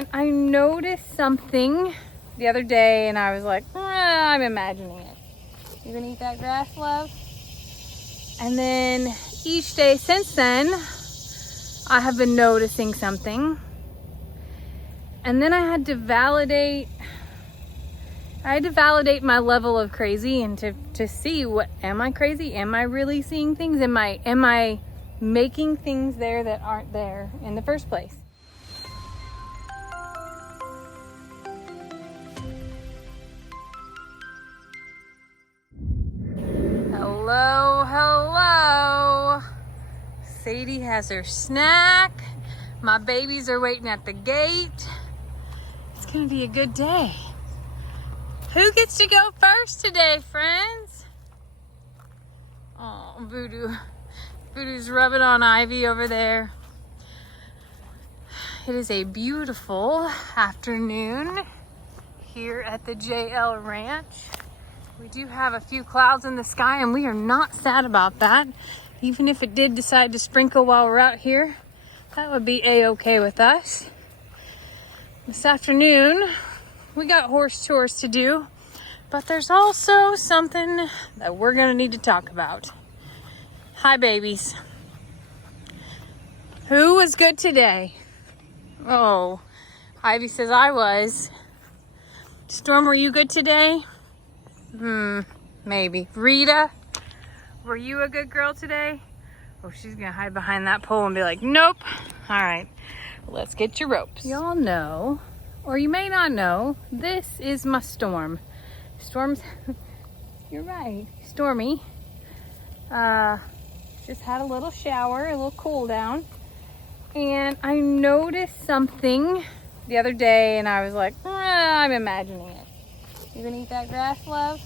And I noticed something the other day and I was like, I'm imagining it. You gonna eat that grass, love? And then each day since then, I have been noticing something. And then I had to validate my level of crazy and to see am I crazy? Am I really seeing things? Am I making things there that aren't there in the first place? Hello. Sadie has her snack. My babies are waiting at the gate. It's gonna be a good day. Who gets to go first today, friends? Oh, Voodoo. Voodoo's rubbing on Ivy over there. It is a beautiful afternoon here at the JL Ranch. We do have a few clouds in the sky and we are not sad about that. Even if it did decide to sprinkle while we're out here, that would be a-okay with us. This afternoon, we got horse tours to do, but there's also something that we're gonna need to talk about. Hi, babies. Who was good today? Oh, Ivy says I was. Storm, were you good today? Maybe. Rita, were you a good girl today? Oh, she's gonna hide behind that pole and be like, nope. All right, let's get your ropes. Y'all know, or you may not know, this is my Storm. Storm's, you're right, Stormy. Just had a little shower, a little cool down. And I noticed something the other day and I was like, I'm imagining it. You gonna eat that grass, love?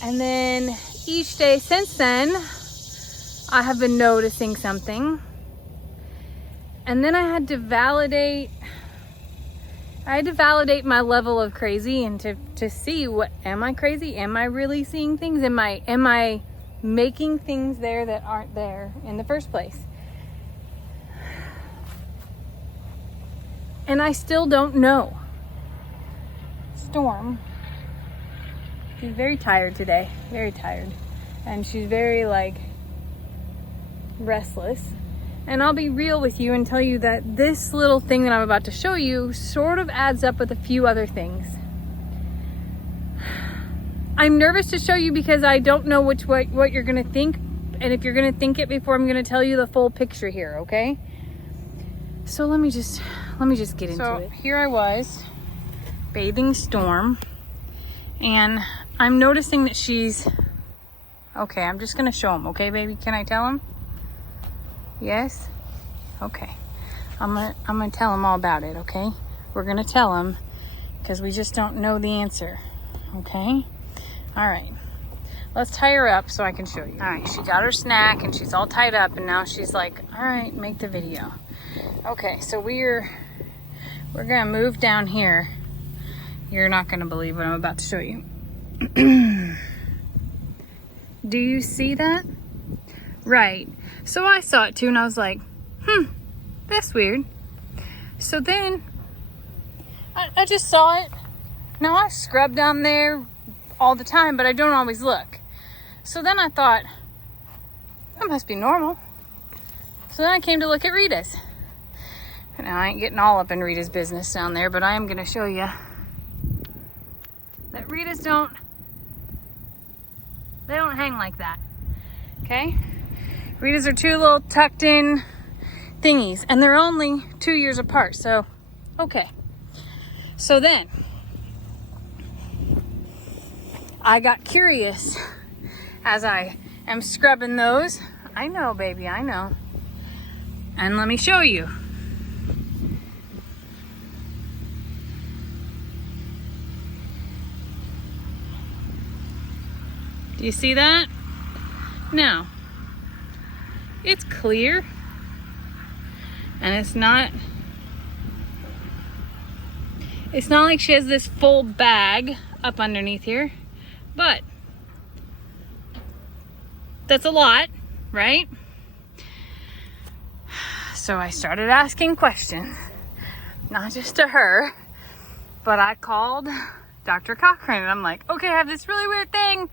And then each day since then, I have been noticing something. And then I had to validate my level of crazy and to see am I crazy? Am I really seeing things? Am I making things there that aren't there in the first place? And I still don't know. Storm, she's very tired today, very tired. And she's very restless. And I'll be real with you and tell you that this little thing that I'm about to show you sort of adds up with a few other things. I'm nervous to show you because I don't know what you're gonna think, and if you're gonna think it before I'm gonna tell you the full picture here, okay? So let me just get into it. Here I was bathing Storm, and I'm noticing that she's okay. I'm just gonna show him, okay, baby? Can I tell him? Yes? Okay. I'm gonna tell him all about it, okay? We're gonna tell him because we just don't know the answer, okay? All right. Let's tie her up so I can show you. All right, she got her snack and she's all tied up and now she's like, all right, make the video. Okay, so we're gonna move down here. You're not gonna believe what I'm about to show you. Do you see that? Right. So I saw it too and I was like, that's weird. So then I just saw it. Now I scrub down there all the time, but I don't always look. So then I thought, that must be normal. So then I came to look at Rita's. Now I ain't getting all up in Rita's business down there, but I am gonna show you that Rita's don't hang like that, okay? Rita's are two little tucked in thingies and they're only 2 years apart, so okay. So then I got curious as I am scrubbing those. I know, baby, I know. And let me show you. Do you see that? Now, it's clear and it's not like she has this full bag up underneath here, but that's a lot, right? So I started asking questions. not just to her, but I called Dr. Cochran and I'm like, okay, I have this really weird thing.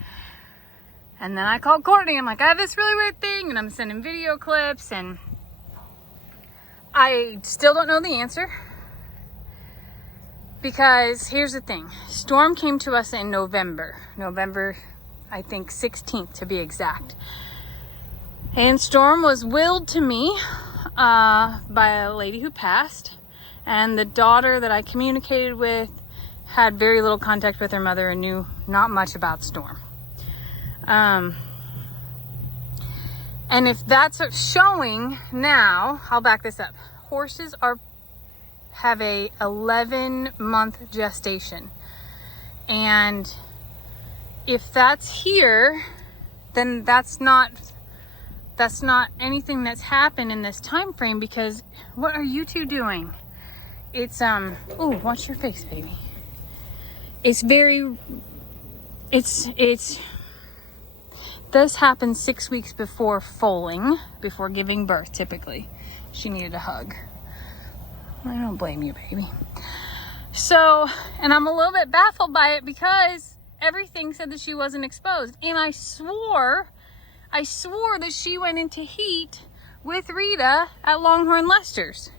And then I called Courtney. I'm like, I have this really weird thing. And I'm sending video clips and I still don't know the answer. Because here's the thing. Storm came to us in November, I think 16th to be exact. And Storm was willed to me by a lady who passed. And the daughter that I communicated with had very little contact with her mother and knew not much about Storm. And if that's what's showing now, I'll back this up. Horses have a 11-month gestation. And if that's here, then that's not anything that's happened in this time frame, because what are you two doing? It's oh, watch your face, baby. It's does happen 6 weeks before foaling, before giving birth typically. She needed a hug. I don't blame you, baby. So, and I'm a little bit baffled by it because everything said that she wasn't exposed. And I swore that she went into heat with Rita at Longhorn Lester's.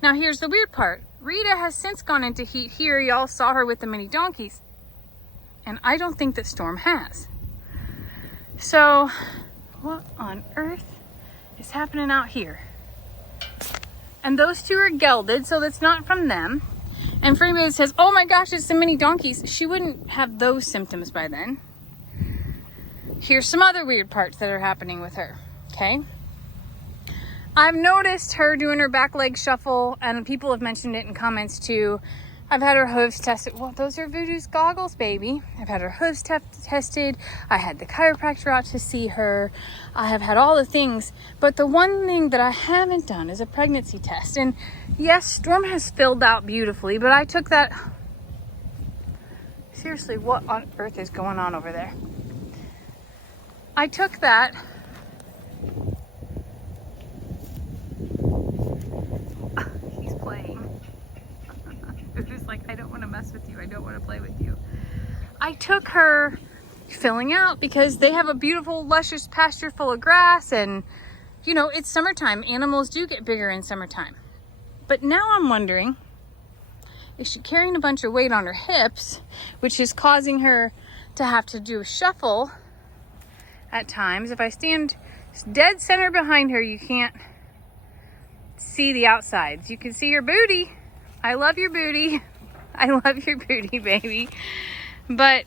Now here's the weird part. Rita has since gone into heat here. Y'all saw her with the mini donkeys. And I don't think that Storm has. So, what on earth is happening out here? And those two are gelded, so that's not from them. And for anybody that says, oh my gosh, it's the mini donkeys, she wouldn't have those symptoms by then. Here's some other weird parts that are happening with her, okay? I've noticed her doing her back leg shuffle, and people have mentioned it in comments too. I've had her hooves tested. Well, those are Voodoo's goggles, baby. I've had her hooves tested. I had the chiropractor out to see her. I have had all the things. But the one thing that I haven't done is a pregnancy test. And yes, Storm has filled out beautifully, but I took that. Seriously, what on earth is going on over there? I took that. He's playing. It's just like, I don't want to mess with you. I don't want to play with you. I took her filling out because they have a beautiful, luscious pasture full of grass. And, you know, it's summertime. Animals do get bigger in summertime. But now I'm wondering, is she carrying a bunch of weight on her hips, which is causing her to have to do a shuffle at times? If I stand dead center behind her, you can't see the outsides. You can see her booty. I love your booty. I love your booty, baby. But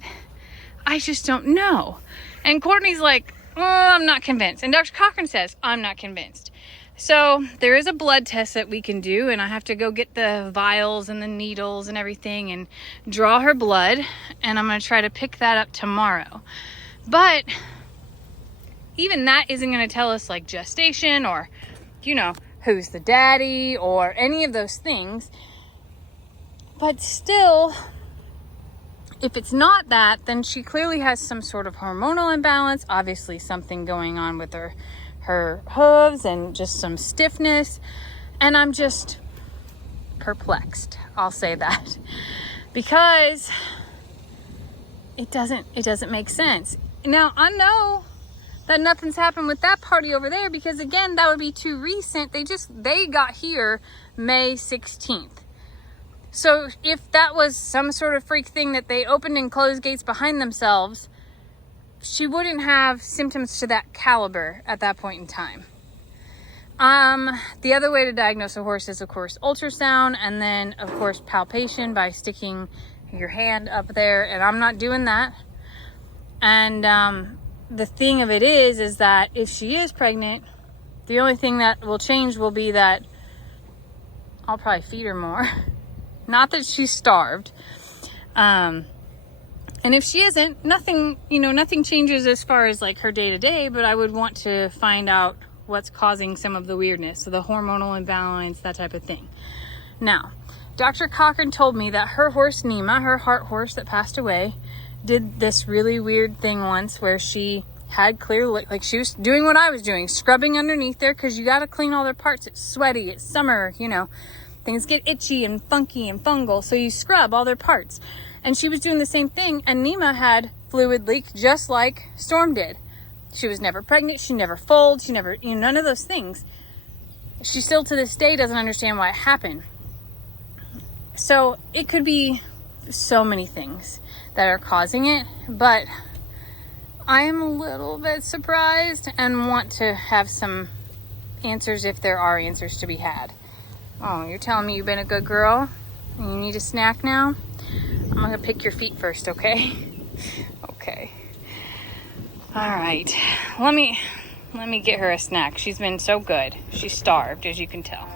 I just don't know. And Courtney's like, oh, I'm not convinced. And Dr. Cochran says, I'm not convinced. So there is a blood test that we can do, and I have to go get the vials and the needles and everything and draw her blood. And I'm going to try to pick that up tomorrow. But even that isn't going to tell us like gestation or, you know, who's the daddy or any of those things. But still, if it's not that, then she clearly has some sort of hormonal imbalance. Obviously something going on with her hooves and just some stiffness. And I'm just perplexed. I'll say that. Because it doesn't make sense. Now, I know that nothing's happened with that party over there because, again, that would be too recent. They got here May 16th. So if that was some sort of freak thing that they opened and closed gates behind themselves, she wouldn't have symptoms to that caliber at that point in time. The other way to diagnose a horse is, of course, ultrasound, and then, of course, palpation by sticking your hand up there, and I'm not doing that. And the thing of it is that if she is pregnant, the only thing that will change will be that I'll probably feed her more. Not that she's starved. And if she isn't, nothing changes as far as like her day to day, but I would want to find out what's causing some of the weirdness. So the hormonal imbalance, that type of thing. Now, Dr. Cochran told me that her horse, Nima, her heart horse that passed away, did this really weird thing once where she had clear, like she was doing what I was doing, scrubbing underneath there, because you got to clean all their parts. It's sweaty, it's summer, you know. things get itchy and funky and fungal, so you scrub all their parts. And she was doing the same thing, and Nima had fluid leak just like Storm did. She was never pregnant, she never foaled, she never, none of those things. She still to this day doesn't understand why it happened. So it could be so many things that are causing it, but I am a little bit surprised and want to have some answers if there are answers to be had. Oh, you're telling me you've been a good girl and you need a snack now? I'm gonna pick your feet first, okay? Okay. All right. Let me get her a snack. She's been so good. She's starved, as you can tell.